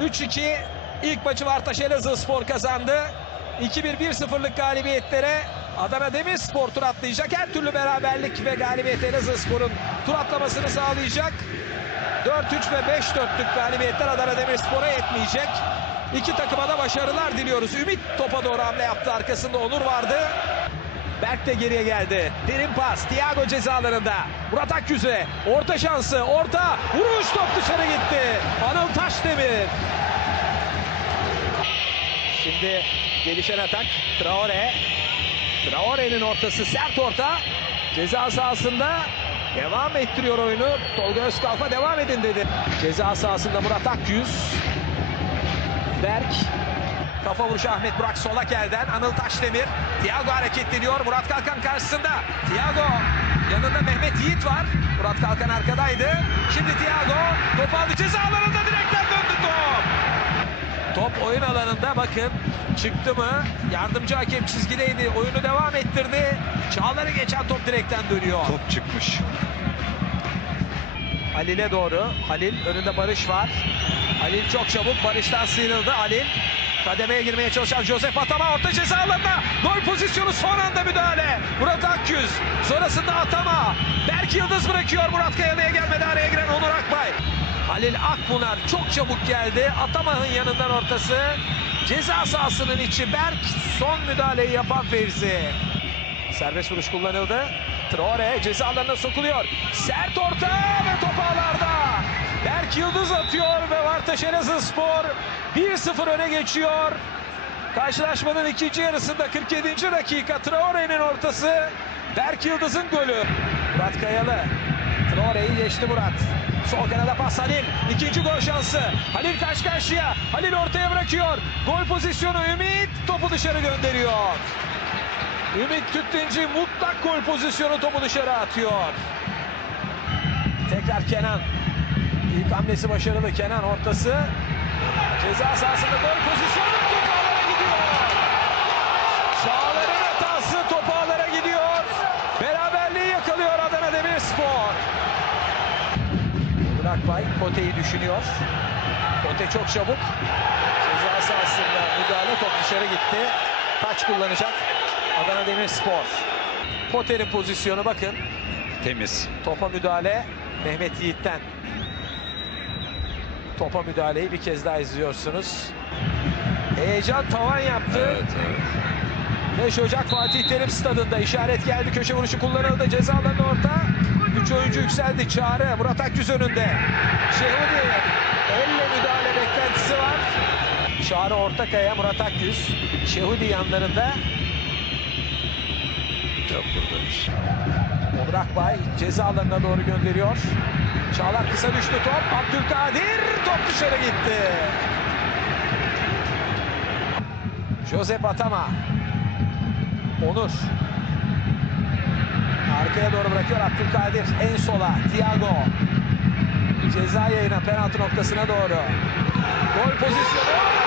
3-2 ilk maçı Vartaş Elazığ Spor kazandı. 2-1 1-0'lık galibiyetlere Adana Demirspor tur atlayacak. Her türlü beraberlik ve galibiyet Elazığ Spor'un tur atlamasını sağlayacak. 4-3 ve 5-4'lük galibiyetler Adana Demirspor'a yetmeyecek. İki takıma da başarılar diliyoruz. Ümit topa doğru hamle yaptı. Arkasında Onur vardı. Berk de geriye geldi. Derin pas. Thiago cezalarında. Murat Akgüz'e. Orta şansı. Orta. Vuruş top dışarı gitti. Anıl Taşdemir. Şimdi gelişen atak. Traore. Traore'nin ortası sert orta. Ceza sahasında devam ettiriyor oyunu. Tolga Özkalfa devam edin dedi. Ceza sahasında Murat Akgüz. Berk. Kafa vuruşu Ahmet Burak Solakel'den. Anıl Taşdemir. Thiago hareketleniyor. Murat Kalkan karşısında. Thiago yanında Mehmet Yiğit var. Murat Kalkan arkadaydı. Şimdi Thiago top aldı. Ceza alanında direkten döndü top. Top oyun alanında bakın çıktı mı? Yardımcı hakem çizgideydi. Oyunu devam ettirdi. Çağlar'ı geçen top direkten dönüyor. Top çıkmış. Halil'e doğru. Halil önünde Barış var. Halil çok çabuk Barış'tan sıyrıldı. Halil kademeye girmeye çalışan Josep Atama orta ceza alanına. Gol pozisyonu son anda müdahale. Murat Akgüz. Sonrasında Atama. Berk Yıldız bırakıyor. Murat Kayalı'ya gelmedi. Araya giren Onur Akbay. Halil Akbunar çok çabuk geldi. Atama'nın yanından ortası. Ceza sahasının içi Berk. Son müdahaleyi yapan Fevzi. Serbest vuruş kullanıldı. Traore ceza alanına sokuluyor. Sert orta ve top. Berk Yıldız atıyor ve Vartaş Elazığspor 1-0 öne geçiyor. Karşılaşmanın ikinci yarısında 47. dakika Traore'nin ortası. Berk Yıldız'ın golü. Murat Kayalı. Traore'yi geçti Murat. Sol kanada pas Halil. İkinci gol şansı. Halil karşı karşıya. Halil ortaya bırakıyor. Gol pozisyonu Ümit topu dışarı gönderiyor. Ümit Tüttinci mutlak gol pozisyonu topu dışarı atıyor. Tekrar Kenan. İlk hamlesi başarılı. Kenan ortası. Ceza sahasında gol pozisyonu top ağlara gidiyor. Çağlar'ın hatası top ağlara gidiyor. Beraberliği yakalıyor Adana Demirspor. Onur Akbay Kote'yi düşünüyor. Kote çok çabuk. Ceza sahasında müdahale top dışarı gitti. Taç kullanacak Adana Demirspor. Kote'nin pozisyonu bakın. Temiz. Topa müdahale Mehmet Yiğit'ten. Topa müdahaleyi bir kez daha izliyorsunuz. Heyecan tavan yaptı. Evet, evet. 5 Ocak Fatih Terim Stadında işaret geldi. Köşe vuruşu kullanıldı. Ceza alanı orta. 3 oyuncu yükseldi. Çağrı Murat Akgüz önünde. Şehudi elle müdahale beklentisi var. Çağrı Ortakaya Murat Akgüz. Şehudi yanlarında. Çok buradaymış. Onur Akbay ceza alanına doğru gönderiyor. Çağlar kısa düştü top. Abdülkadir top dışarı gitti. Josep Atama. Onur. Arkaya doğru bırakıyor Abdülkadir. En sola Thiago. Ceza yayına penaltı noktasına doğru. Gol pozisyonu.